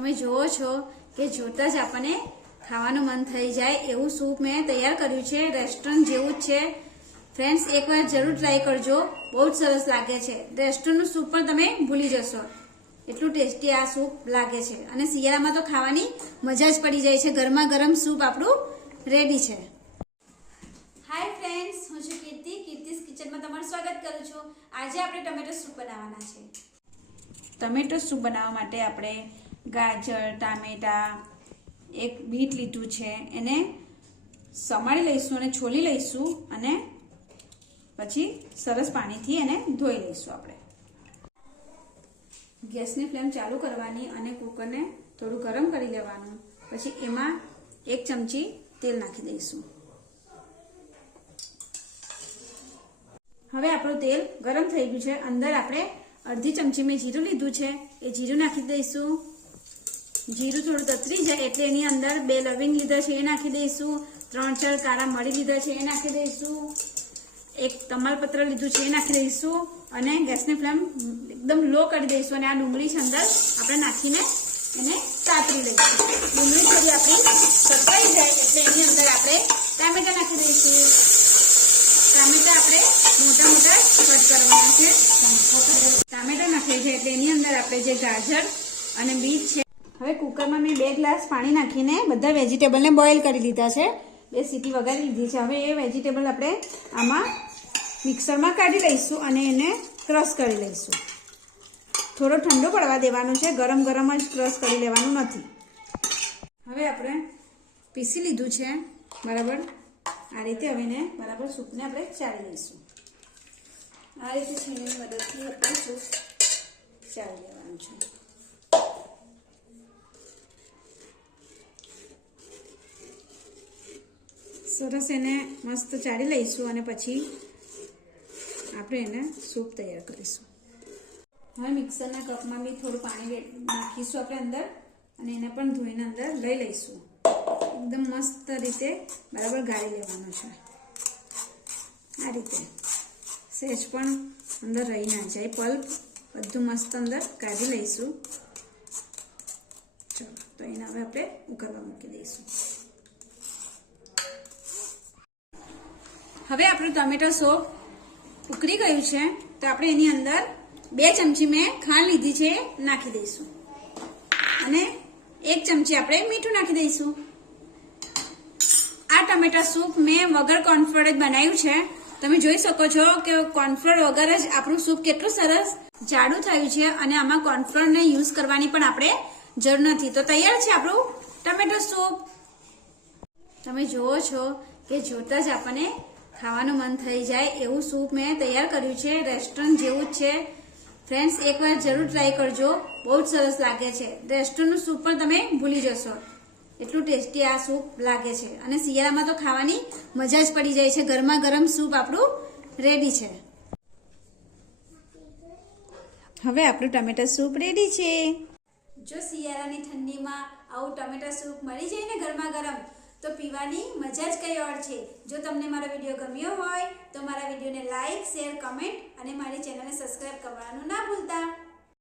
તમે જુઓ છો કે જોતાં જ આપણને ખાવાનું મન થઈ જાય એવું સૂપ મેં તૈયાર કર્યું છે. રેસ્ટોરન્ટ જેવું જ છે. ફ્રેન્ડ્સ, એકવાર જરૂર ટ્રાય કરજો. બહુ જ સરસ લાગે છે. રેસ્ટોરન્ટનું સૂપ પણ તમે ભૂલી જશો. એટલું ટેસ્ટી આ સૂપ લાગે છે. અને શિયાળામાં તો ખાવાની મજા જ પડી જાય છે. ગરમા ગરમ સૂપ આપણું રેડી છે. હાય ફ્રેન્ડ્સ હું છું કીર્તિ. કીર્તિસ કિચનમાં તમારું સ્વાગત કરું છું. આજે આપણે ટમેટો સૂપ બનાવવાના છે. ટમેટો સૂપ બનાવવા માટે આપણે ગાજર, ટામેટાં, એક બીટ લીધું છે. એને સમારી લઈશું અને છોલી લઈશું અને પછી સરસ પાણીથી એને ધોઈ લઈશું આપણે. ગેસની ફ્લેમ ચાલુ કરવાની અને કુકરને થોડું ગરમ કરી લેવાનું. પછી એમાં એક ચમચી તેલ નાખી દઈશું. હવે આપણું તેલ ગરમ થઈ ગયું છે. અંદર આપણે અડધી ચમચી મેં જીરું લીધું છે. એ જીરું નાખી દઈશું. જીરું થોડું તતરી જાય એટલે એની અંદર બે લવિંગ લીધા છે એ નાખી દઈશું. ત્રણ ચાર કાળા મરી લીધા છે એ નાખી દઈશું. એક તમાલપત્ર લીધું છે એ નાખી દઈશું અને ગેસની ફ્લેમ એકદમ લો કરી દઈશું અને આ ડુંગળી છે અંદર આપણે નાખીને એને સાતરી લઈશું. ડુંગળી થોડી આપણી સકાઈ જાય એટલે એની અંદર આપણે ટામેટા નાખી દઈશું. ટામેટા આપણે મોટા મોટા કટ કરવાના છે. ટામેટા નાખીએ છીએ એટલે એની અંદર આપણે જે ગાજર અને બીજ છે હવે કુકરમાં મેં બે ગ્લાસ પાણી નાખીને બધા વેજીટેબલને બોઇલ કરી લીધા છે. બે સીટી વગાડી લીધી છે. હવે એ વેજીટેબલ આપણે આમાં મિક્સરમાં કાઢી લઈશું અને એને ક્રશ કરી લઈશું. થોડો ઠંડો પડવા દેવાનું છે. ગરમ ગરમ જ ક્રશ કરી લેવાનું નથી. હવે આપણે પીસી લીધું છે. બરાબર? આ રીતે હવે એને બરાબર સૂપને આપણે ચાળી લઈશું. આ રીતે છીણીની મદદથી આપણે સૂપ ચાળી લેવાનું છે. સરસ એને મસ્ત ચાળી લઈશું અને પછી આપણે એને સૂપ તૈયાર કરીશું. હવે મિક્સરના કપમાં બી થોડું પાણી નાખીશું આપણે અંદર અને એને પણ ધોઈને અંદર લઈ લઈશું. એકદમ મસ્ત રીતે બરાબર ગાળી લેવાનું છે. આ રીતે સહેજ પણ અંદર રહી ના જાય. પલ્પ બધું મસ્ત અંદર કાઢી લઈશું. ચલો, તો એને હવે આપણે ઉકળવા મૂકી દઈશું. હવે આપણું ટમેટો સૂપ ઉકળી ગયું છે, તો આપણે એની અંદર બે ચમચી મેં ખાંડ લીધી છે, નાખી દઈશું. અને એક ચમચી આપણે મીઠું નાખી દઈશું. આ ટમેટા સૂપ મેં વગર કોર્નફ્લોર જ બનાવ્યું છે. તમે જોઈ શકો છો કે કોર્નફ્લોર વગર જ આપણું સૂપ કેટલું સરસ જાડું થયું છે અને આમાં કોર્નફ્લોરને યુઝ કરવાની પણ આપણે જરૂર નથી. તો તૈયાર છે આપણું ટમેટો સૂપ. તમે જુઓ છો કે જોતાં જ આપણને ખાવાનું મન થઈ જાય એવું સૂપ મેં તૈયાર કર્યું છે. રેસ્ટોરન્ટ જેવું જ છે. ફ્રેન્ડ્સ એકવાર જરૂર ટ્રાય કરજો. બહુ જ સરસ લાગે છે. રેસ્ટોરન્ટનું સૂપ પણ તમે ભૂલી જશો. એટલું ટેસ્ટી આ સૂપ લાગે છે. અને શિયાળામાં તો ખાવાની મજા જ પડી જાય છે. ગરમા ગરમ સૂપ આપણું રેડી છે. હવે આપણું ટમેટા સૂપ રેડી છે. જો શિયાળાની ઠંડીમાં આવું ટમેટા સૂપ મળી જાય ને ગરમા ગરમ તો પીવાની મજા જ કંઈ ઓર છે. જો તમને મારો વીડિયો ગમ્યો હોય, તો મારા વિડીયોને લાઇક શેર, કમેન્ટ અને મારી ચેનલને સબસ્ક્રાઈબ કરવાનું ના ભૂલતા.